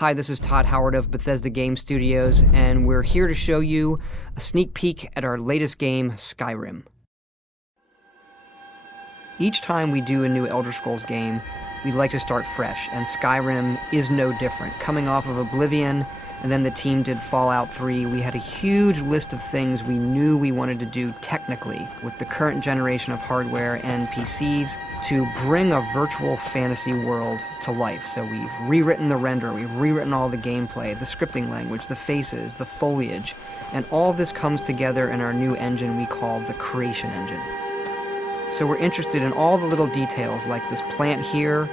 Hi, this is Todd Howard of Bethesda Game Studios, and we're here to show you a sneak peek at our latest game, Skyrim. Each time we do a new Elder Scrolls game, we like to start fresh, and Skyrim is no different. Coming off of Oblivion, and then the team did Fallout 3, we had a huge list of things we knew we wanted to do technically with the current generation of hardware and PCs to bring a virtual fantasy world to life. So we've rewritten the render, we've rewritten all the gameplay, the scripting language, the faces, the foliage, and all of this comes together in our new engine we call the Creation Engine. So we're interested in all the little details like this plant here,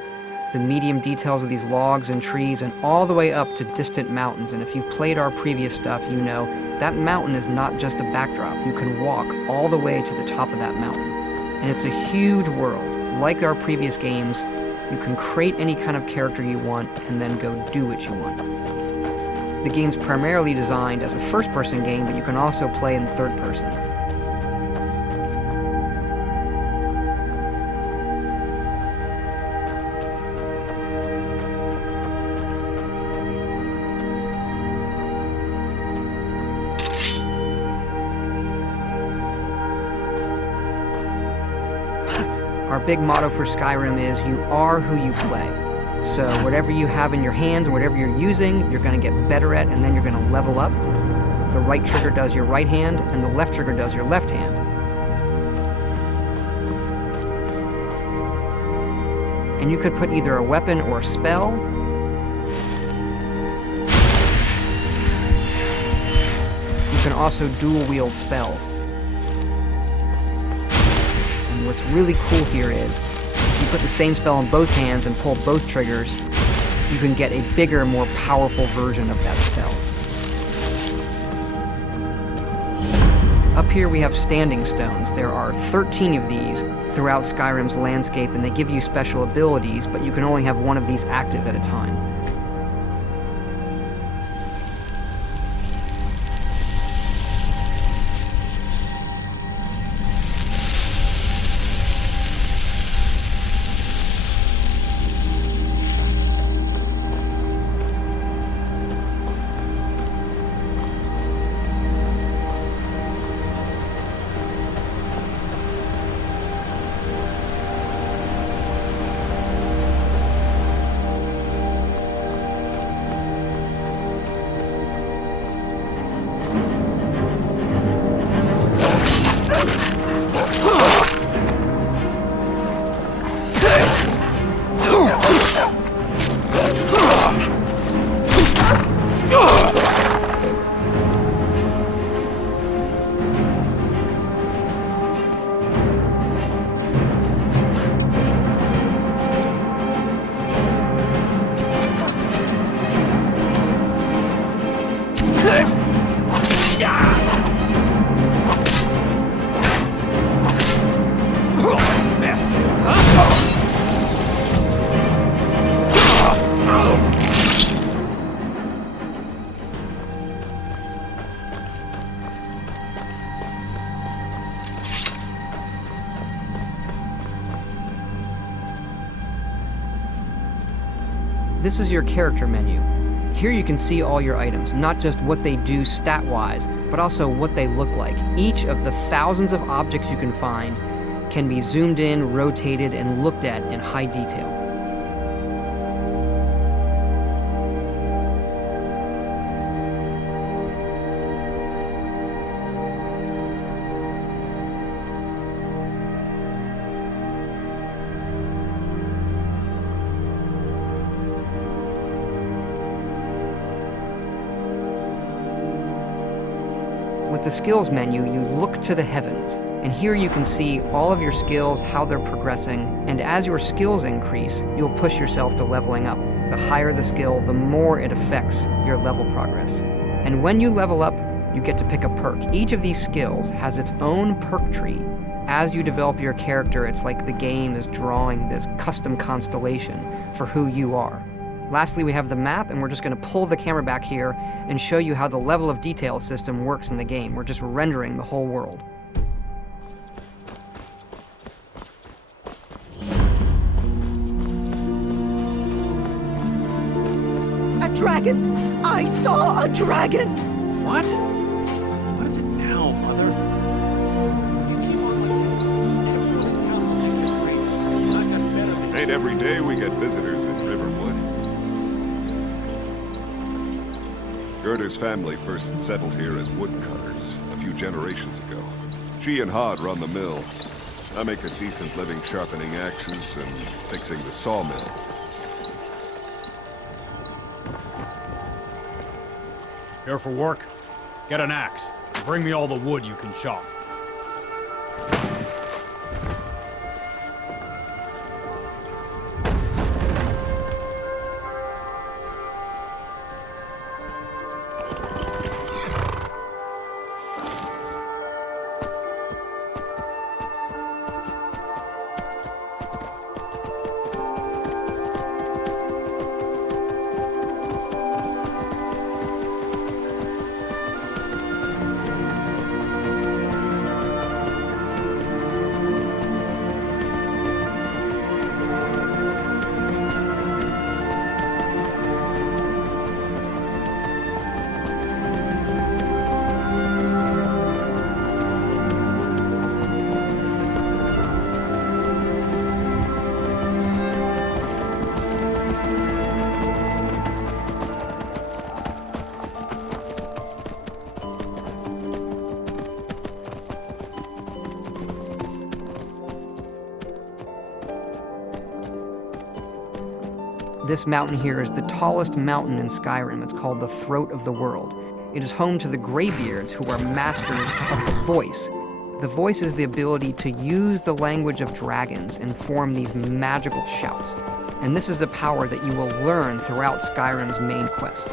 the medium details of these logs and trees, and all the way up to distant mountains. And if you've played our previous stuff, you know that mountain is not just a backdrop. You can walk all the way to the top of that mountain. And it's a huge world. Like our previous games, you can create any kind of character you want and then go do what you want. The game's primarily designed as a first-person game, but you can also play in third person. Our big motto for Skyrim is, you are who you play. So whatever you have in your hands, whatever you're using, you're going to get better at, and then you're going to level up. The right trigger does your right hand, and the left trigger does your left hand. And you could put either a weapon or a spell. You can also dual-wield spells. What's really cool here is, if you put the same spell in both hands and pull both triggers, you can get a bigger, more powerful version of that spell. Up here we have standing stones. There are 13 of these throughout Skyrim's landscape, and they give you special abilities, but you can only have one of these active at a time. This is your character menu. Here you can see all your items, not just what they do stat-wise, but also what they look like. Each of the thousands of objects you can find can be zoomed in, rotated, and looked at in high detail. With the skills menu, you look to the heavens, and here you can see all of your skills, how they're progressing, and as your skills increase, you'll push yourself to leveling up. The higher the skill, the more it affects your level progress. And when you level up, you get to pick a perk. Each of these skills has its own perk tree. As you develop your character, it's like the game is drawing this custom constellation for who you are. Lastly, we have the map, and we're just going to pull the camera back here and show you how the level of detail system works in the game. We're just rendering the whole world. dragon! I saw a dragon! What? What is it now, Mother? You keep on like this, everyone in town will think you're crazy. I got better than Ain't every day we get visitors in Riverwood. Gerda's family first settled here as woodcutters a few generations ago. She and Hod run the mill. I make a decent living sharpening axes and fixing the sawmill. Here for work? Get an axe. And bring me all the wood you can chop. This mountain here is the tallest mountain in Skyrim. It's called the Throat of the World. It is home to the Greybeards, who are masters of the voice. The voice is the ability to use the language of dragons and form these magical shouts. And this is a power that you will learn throughout Skyrim's main quest.